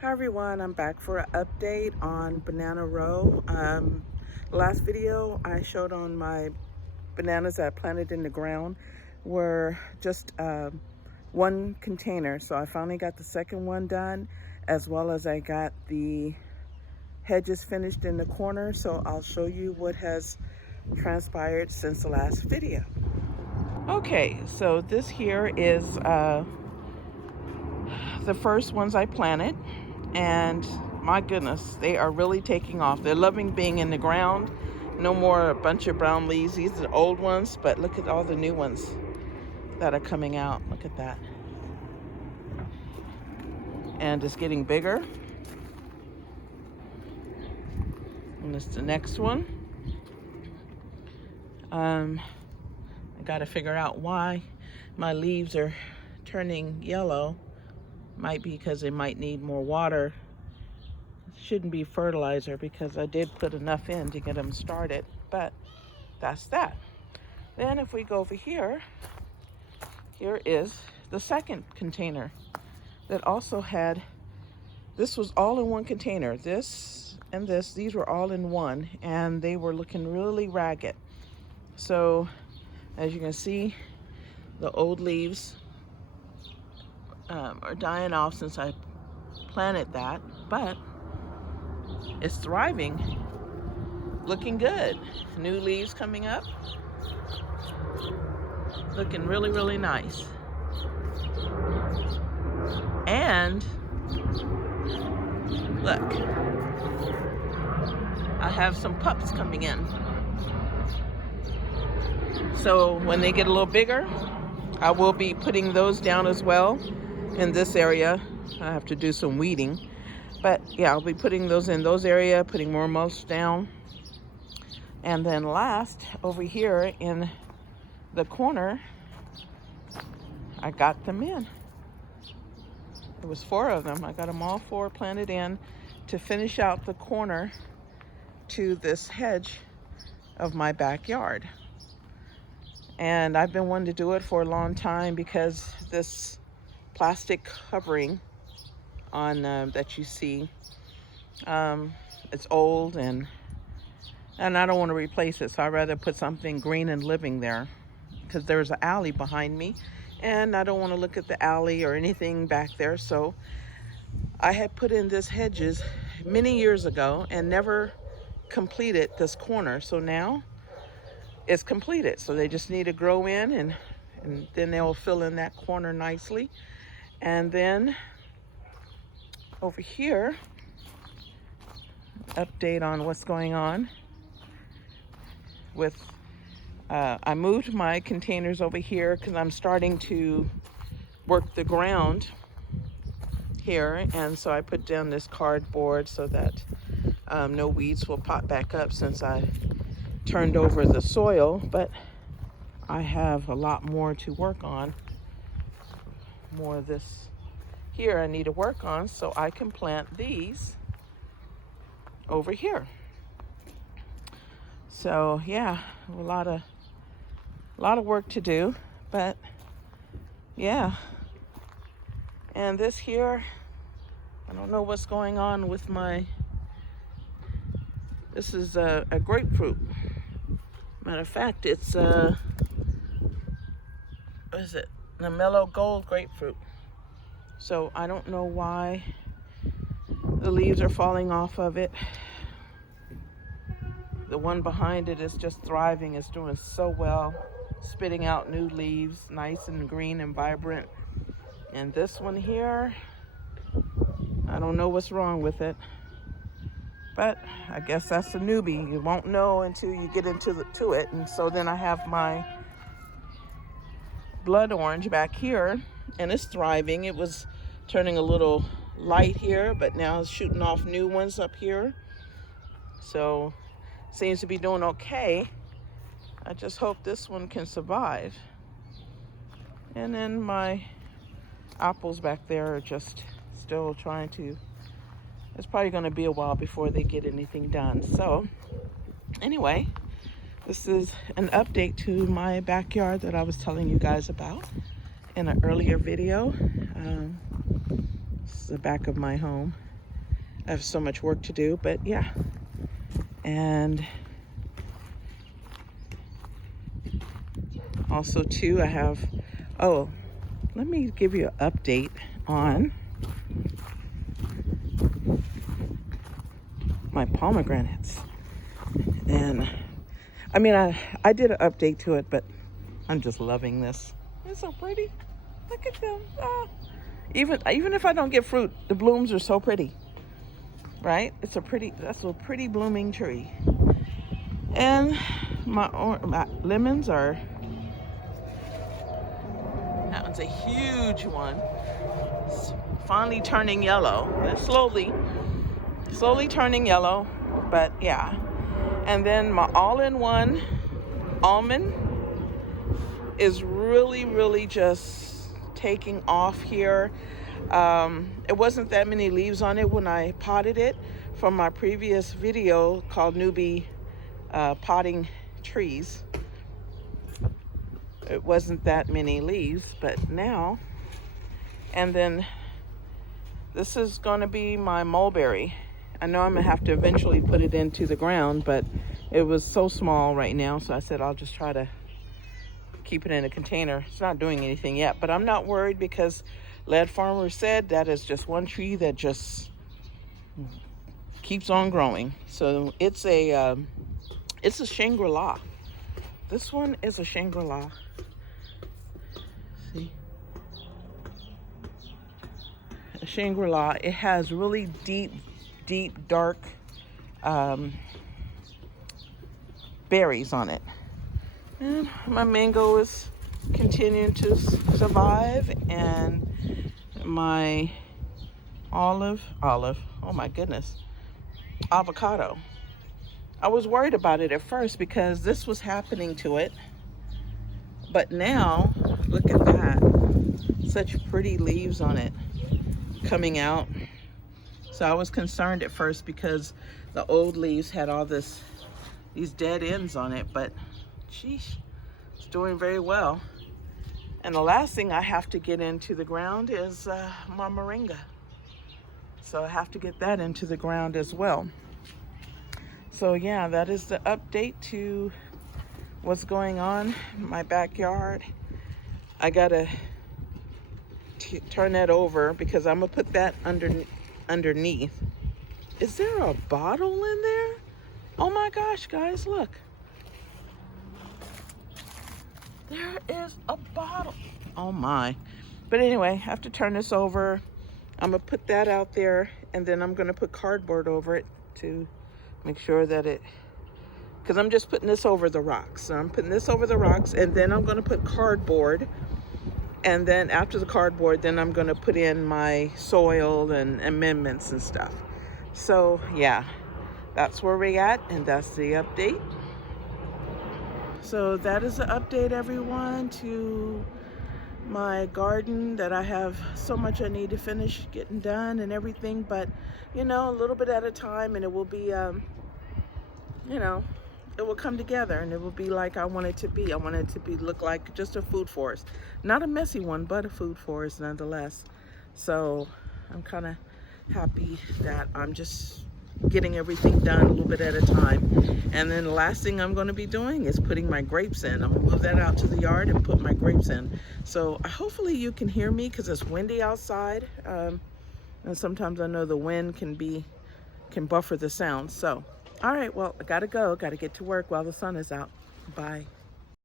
Hi everyone, I'm back for an update on Banana Row. Last video I showed on my bananas that I planted in the ground were just one container. So I finally got the second one done, as well as I got the hedges finished in the corner. So I'll show you what has transpired since the last video. Okay, so this here is the first ones I planted, and my goodness, they are really taking off. They're loving being in the ground. No more a bunch of brown leaves. These are the old ones, but look at all the new ones that are coming out. Look at that. And it's getting bigger. And this is the next one. I got to figure out why my leaves are turning yellow. Might be because they might need more water. Shouldn't be fertilizer because I did put enough in to get them started, but that's that. Then if we go over here, here is the second container that also had, this was all in one container. This and this, these were all in one, and they were looking really ragged. So as you can see, the old leaves are dying off since I planted that, but it's thriving, looking good. New leaves coming up, looking really, really nice. And look, I have some pups coming in. So when they get a little bigger, I will be putting those down as well in this area. I have to do some weeding, but yeah, I'll be putting those in those area, putting more mulch down. And then last, over here in the corner, I got them in. There was 4 of them. I got them all 4 planted in to finish out the corner to this hedge of my backyard. And I've been wanting to do it for a long time because this plastic covering on that you see, it's old, and I don't want to replace it, so I'd rather put something green and living there, because there's an alley behind me and I don't want to look at the alley or anything back there. So I had put in this hedges many years ago and never completed this corner, so now it's completed. So they just need to grow in, and then they'll fill in that corner nicely. And then over here, update on what's going on with I moved my containers over here because I'm starting to work the ground here, and so I put down this cardboard so that no weeds will pop back up since I turned over the soil. But I have a lot more to work on, more of this here I need to work on, so I can plant these over here. So yeah, a lot of work to do, but yeah. And this here, I don't know what's going on with this is a grapefruit. Matter of fact, it's what is it? The mellow gold grapefruit. So I don't know why the leaves are falling off of it. The one behind it is just thriving. It's doing so well, spitting out new leaves, nice and green and vibrant. And this one here, I don't know what's wrong with it, but I guess that's a newbie. You won't know until you get into it. And so then I have my blood orange back here, and it's thriving. It was turning a little light here, but now it's shooting off new ones up here. So seems to be doing okay. I just hope this one can survive. And then my apples back there are just still trying to, it's probably going to be a while before they get anything done. So anyway, this is an update to my backyard that I was telling you guys about in an earlier video. This is the back of my home. I have so much work to do, but yeah. And also too, I have, oh, let me give you an update on my pomegranates. And I mean, I did an update to it, but I'm just loving this. It's so pretty. Look at them. Even if I don't get fruit, the blooms are so pretty, right? That's a pretty blooming tree. And my lemons are, that one's a huge one. It's finally turning yellow. It's slowly turning yellow, but yeah. And then my all-in-one almond is really just taking off here. It wasn't that many leaves on it when I potted it from my previous video called Newbie Potting Trees. It wasn't that many leaves, but now. And then this is going to be my mulberry. I know I'm gonna have to eventually put it into the ground, but it was so small right now, so I said I'll just try to keep it in a container. It's not doing anything yet, but I'm not worried because Lead Farmer said that is just one tree that just keeps on growing. So it's a Shangri-La. This one is a Shangri-La. See? A Shangri-La. It has really deep, dark berries on it. And my mango is continuing to survive, and my olive, oh my goodness, avocado. I was worried about it at first because this was happening to it, but now look at that, such pretty leaves on it coming out. So I was concerned at first because the old leaves had all these dead ends on it, but sheesh, it's doing very well. And the last thing I have to get into the ground is my moringa. So I have to get that into the ground as well. So yeah, that is the update to what's going on in my backyard. I gotta turn that over because I'm gonna put that underneath. Is there a bottle in there? Oh my gosh, guys, look. There is a bottle. Oh my. But anyway, I have to turn this over. I'm gonna put that out there, and then I'm gonna put cardboard over it to make sure that it, because I'm just putting this over the rocks. So I'm putting this over the rocks, and then I'm gonna put cardboard. And then after the cardboard, then I'm gonna put in my soil and amendments and stuff. So yeah, that's where we're at, and that's the update. So that is the update, everyone, to my garden that I have so much I need to finish getting done and everything, but you know, a little bit at a time, and it will be you know, it will come together and it will be like I want it to be. I want it to be look like just a food forest, not a messy one, but a food forest nonetheless. So I'm kind of happy that I'm just getting everything done a little bit at a time. And then the last thing I'm going to be doing is putting my grapes in. I'm going to move that out to the yard and put my grapes in. So hopefully you can hear me because it's windy outside. And sometimes I know the wind can buffer the sound. So, all right, well, I got to go. Got to get to work while the sun is out. Bye.